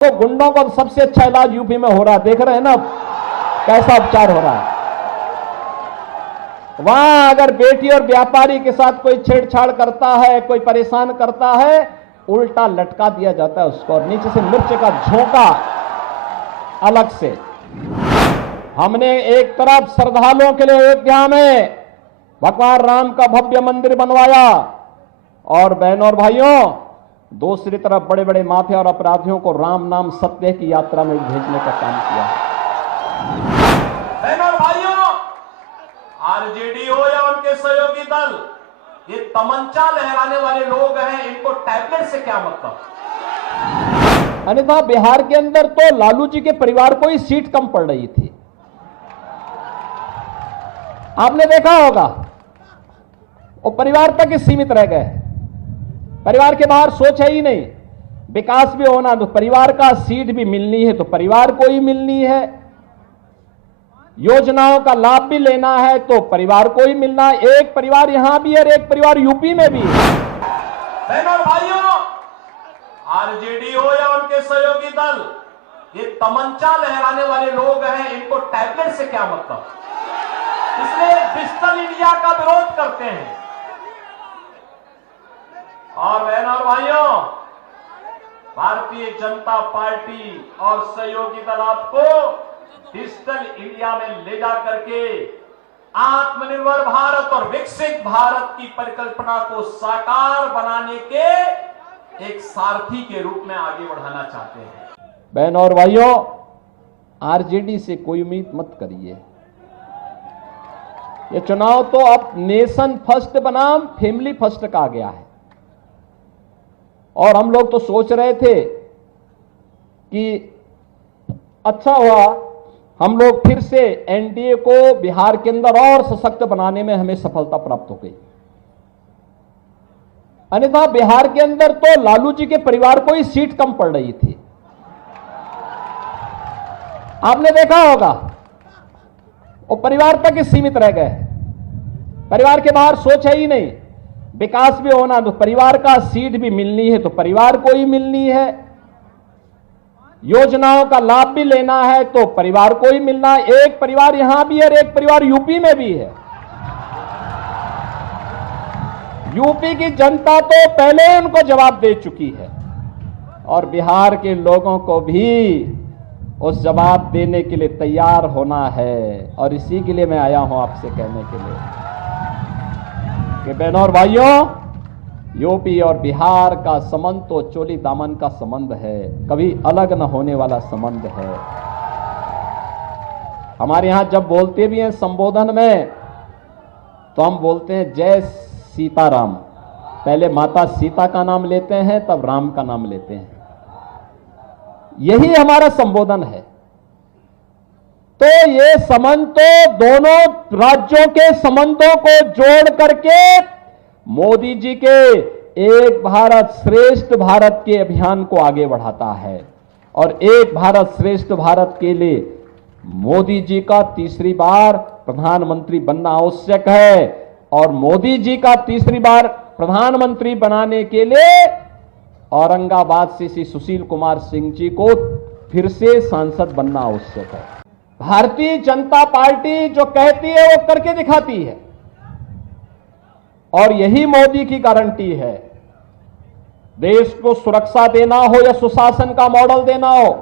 तो गुंडों को सबसे अच्छा इलाज यूपी में हो रहा है, देख रहे हैं ना कैसा उपचार हो रहा है। वहां अगर बेटी और व्यापारी के साथ कोई छेड़छाड़ करता है, कोई परेशान करता है, उल्टा लटका दिया जाता है उसको और नीचे से मिर्च का झोंका अलग से। हमने एक तरफ श्रद्धालुओं के लिए अयोध्या में भगवान राम का भव्य मंदिर बनवाया और बहनों और भाइयों, दूसरी तरफ बड़े बड़े माफिया और अपराधियों को राम नाम सत्य की यात्रा में भेजने का काम किया। बहनों और भाइयों, आरजेडी हो या उनके सहयोगी दल, ये तमंचा लहराने वाले लोग हैं, इनको टैबलेट से क्या मतलब। अन्यथा बिहार के अंदर तो लालू जी के परिवार को ही सीट कम पड़ रही थी, आपने देखा होगा। वो परिवार तक ही सीमित रह गए, परिवार के बाहर सोच है ही नहीं। विकास भी होना तो परिवार का सीट भी मिलनी है तो परिवार को ही मिलनी है, योजनाओं का लाभ भी लेना है तो परिवार को ही मिलना है। एक परिवार यहां भी है और एक परिवार यूपी में भी है। बहनों और भाइयों, आरजेडी हो या उनके सहयोगी दल, ये तमंचा लहराने वाले लोग हैं, इनको टैबलेट से क्या मतलब। इसलिए डिजिटल इंडिया का विरोध करते हैं। और बहनों और भाइयों, भारतीय जनता पार्टी और सहयोगी दल आपको डिजिटल इंडिया में ले जा करके आत्मनिर्भर भारत और विकसित भारत की परिकल्पना को साकार बनाने के एक सारथी के रूप में आगे बढ़ाना चाहते हैं। बहनों और भाइयों, आरजेडी से कोई उम्मीद मत करिए। ये चुनाव तो अब नेशन फर्स्ट बनाम फैमिली फर्स्ट का आ गया है और हम लोग तो सोच रहे थे कि अच्छा हुआ हम लोग फिर से एनडीए को बिहार के अंदर और सशक्त बनाने में हमें सफलता प्राप्त हो गई। अन्यथा बिहार के अंदर तो लालू जी के परिवार को ही सीट कम पड़ रही थी, आपने देखा होगा। वो परिवार तक ही सीमित रह गए, परिवार के बाहर सोच है ही नहीं। विकास भी होना तो परिवार का सीट भी मिलनी है तो परिवार को ही मिलनी है, योजनाओं का लाभ भी लेना है तो परिवार को ही मिलना है। एक परिवार यहां भी है और एक परिवार यूपी में भी है। यूपी की जनता तो पहले ही उनको जवाब दे चुकी है और बिहार के लोगों को भी उस जवाब देने के लिए तैयार होना है। और इसी के लिए मैं आया हूं आपसे कहने के लिए कि बहनों और भाइयों, यूपी और बिहार का संबंध तो चोली दामन का संबंध है, कभी अलग न होने वाला संबंध है। हमारे यहां जब बोलते भी हैं संबोधन में तो हम बोलते हैं जय सीताराम। पहले माता सीता का नाम लेते हैं, तब राम का नाम लेते हैं। यही हमारा संबोधन है। तो ये संबंध तो दोनों राज्यों के संबंधों को जोड़ करके मोदी जी के एक भारत श्रेष्ठ भारत के अभियान को आगे बढ़ाता है। और एक भारत श्रेष्ठ भारत के लिए मोदी जी का तीसरी बार प्रधानमंत्री बनना आवश्यक है। और मोदी जी का तीसरी बार प्रधानमंत्री बनाने के लिए औरंगाबाद से श्री सुशील कुमार सिंह जी को फिर से सांसद बनना आवश्यक है। भारतीय जनता पार्टी जो कहती है वो करके दिखाती है और यही मोदी की गारंटी है। देश को सुरक्षा देना हो या सुशासन का मॉडल देना हो,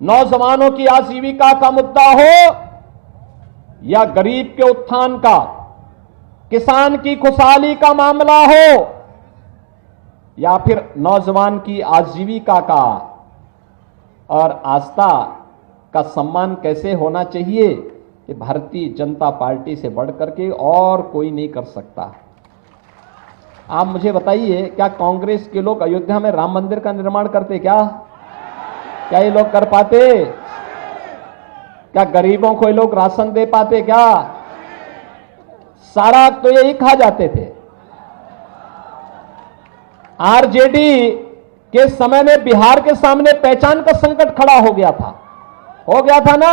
नौजवानों की आजीविका का मुद्दा हो या गरीब के उत्थान का, किसान की खुशहाली का मामला हो या फिर नौजवान की आजीविका का और आस्था का सम्मान कैसे होना चाहिए, ये भारतीय जनता पार्टी से बढ़ करके और कोई नहीं कर सकता। आप मुझे बताइए, क्या कांग्रेस के लोग अयोध्या में राम मंदिर का निर्माण करते? क्या ये लोग कर पाते? क्या गरीबों को ये लोग राशन दे पाते? क्या सारा तो यही खा जाते थे। आरजेडी के समय में बिहार के सामने पहचान का संकट खड़ा हो गया था ना,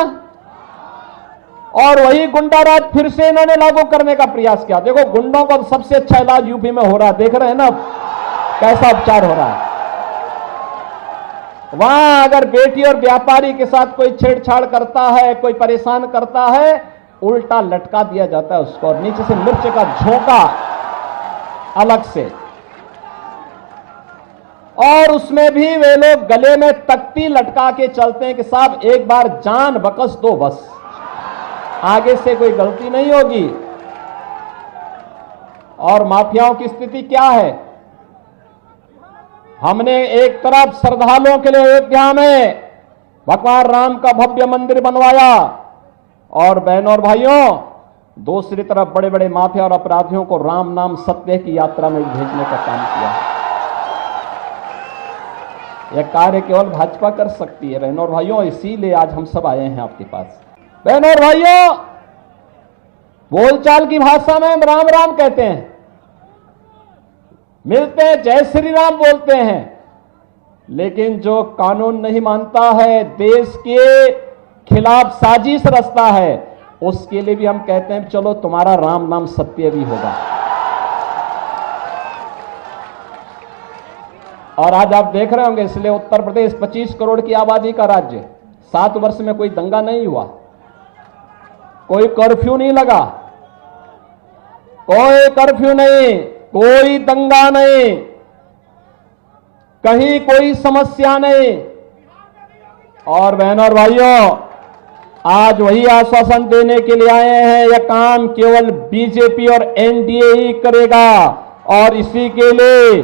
और वही गुंडा राज फिर से इन्होंने लागू करने का प्रयास किया। देखो, गुंडों को सबसे अच्छा इलाज यूपी में हो रहा है, देख रहे हैं ना कैसा उपचार हो रहा है। वहां अगर बेटी और व्यापारी के साथ कोई छेड़छाड़ करता है, कोई परेशान करता है, उल्टा लटका दिया जाता है उसको और नीचे से मिर्च का झोंका अलग से। और उसमें भी वे लोग गले में तख्ती लटका के चलते हैं कि साहब एक बार जान बकस दो, बस आगे से कोई गलती नहीं होगी। और माफियाओं की स्थिति क्या है? हमने एक तरफ श्रद्धालुओं के लिए अयोध्या में भगवान राम का भव्य मंदिर बनवाया और बहनों और भाइयों दूसरी तरफ बड़े बड़े माफिया और अपराधियों को राम नाम सत्य की यात्रा में भेजने का काम किया। यह कार्य केवल भाजपा कर सकती है बहनों और भाइयों, इसीलिए आज हम सब आए हैं आपके पास। बहनों और भाइयों, बोलचाल की भाषा में हम राम राम कहते हैं, मिलते हैं जय श्री राम बोलते हैं, लेकिन जो कानून नहीं मानता है, देश के खिलाफ साजिश रचता है, उसके लिए भी हम कहते हैं चलो तुम्हारा राम नाम सत्य भी होगा। और आज आप देख रहे होंगे, इसलिए उत्तर प्रदेश 25 करोड़ की आबादी का राज्य, 7 वर्ष में कोई दंगा नहीं हुआ, कोई कर्फ्यू नहीं लगा, कोई कर्फ्यू नहीं, कोई दंगा नहीं, कहीं कोई समस्या नहीं। और बहनों और भाइयों, आज वही आश्वासन देने के लिए आए हैं, यह काम केवल बीजेपी और एनडीए ही करेगा और इसी के लिए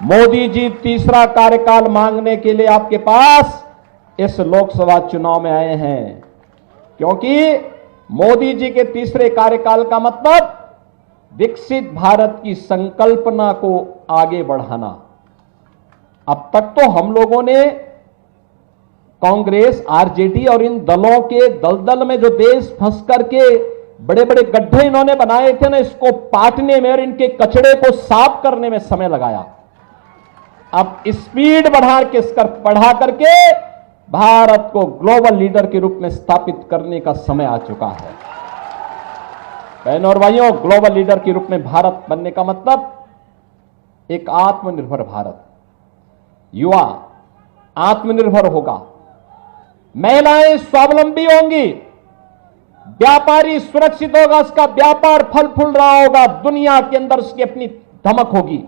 मोदी जी तीसरा कार्यकाल मांगने के लिए आपके पास इस लोकसभा चुनाव में आए हैं। क्योंकि मोदी जी के तीसरे कार्यकाल का मतलब विकसित भारत की संकल्पना को आगे बढ़ाना। अब तक तो हम लोगों ने कांग्रेस, आरजेडी और इन दलों के दलदल में जो देश फंस करके बड़े बड़े गड्ढे इन्होंने बनाए थे ना, इसको पाटने में और इनके कचड़े को साफ करने में समय लगाया। अब स्पीड बढ़ा करके भारत को ग्लोबल लीडर के रूप में स्थापित करने का समय आ चुका है। बहनों और भाइयों, ग्लोबल लीडर के रूप में भारत बनने का मतलब एक आत्मनिर्भर भारत, युवा आत्मनिर्भर होगा, महिलाएं स्वावलंबी होंगी, व्यापारी सुरक्षित होगा, उसका व्यापार फल फूल रहा होगा, दुनिया के अंदर उसकी अपनी धमक होगी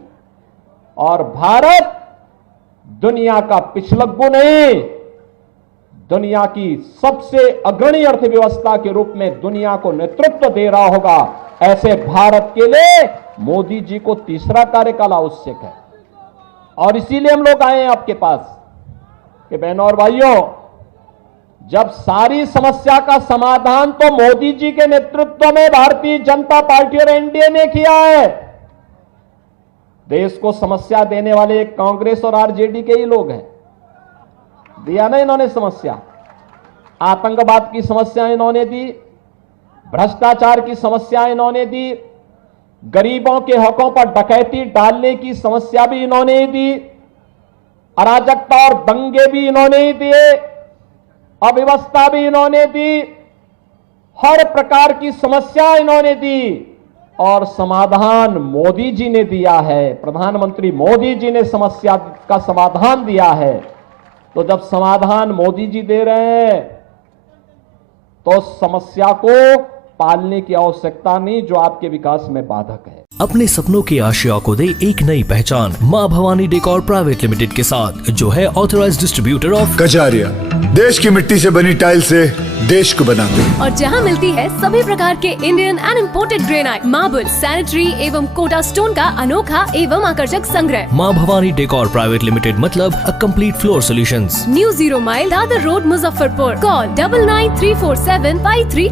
और भारत दुनिया का पिछलग्गू नहीं, दुनिया की सबसे अग्रणी अर्थव्यवस्था के रूप में दुनिया को नेतृत्व दे रहा होगा। ऐसे भारत के लिए मोदी जी को तीसरा कार्यकाल आवश्यक है और इसीलिए हम लोग आए हैं आपके पास कि बहनों और भाइयों, जब सारी समस्या का समाधान तो मोदी जी के नेतृत्व में भारतीय जनता पार्टी और एनडीए ने किया है, देश को समस्या देने वाले कांग्रेस और आरजेडी के ही लोग हैं। दिया ना इन्होंने समस्या, आतंकवाद की समस्या इन्होंने दी, भ्रष्टाचार की समस्या इन्होंने दी, गरीबों के हकों पर डकैती डालने की समस्या भी इन्होंने दी, अराजकता और दंगे भी इन्होंने ही दिए, अव्यवस्था भी इन्होंने दी, हर प्रकार की समस्या इन्होंने दी और समाधान मोदी जी ने दिया है। प्रधानमंत्री मोदी जी ने समस्या का समाधान दिया है। तो जब समाधान मोदी जी दे रहे हैं तो समस्या को पालने की आवश्यकता नहीं जो आपके विकास में बाधक है। अपने सपनों की आशिया को दे एक नई पहचान मां भवानी डेकोर प्राइवेट लिमिटेड के साथ, जो है ऑथराइज्ड डिस्ट्रीब्यूटर ऑफ कजारिया। देश की मिट्टी से बनी टाइल से देश को बनाते हैं और जहां मिलती है सभी प्रकार के Indian and imported granite, marble, sanitary एवं कोटा स्टोन का अनोखा एवं आकर्षक संग्रह। मां भवानी डेकोर प्राइवेट लिमिटेड मतलब a complete floor solutions. New 0 mile Dadar road, Muzaffarpur. Call 9934753833।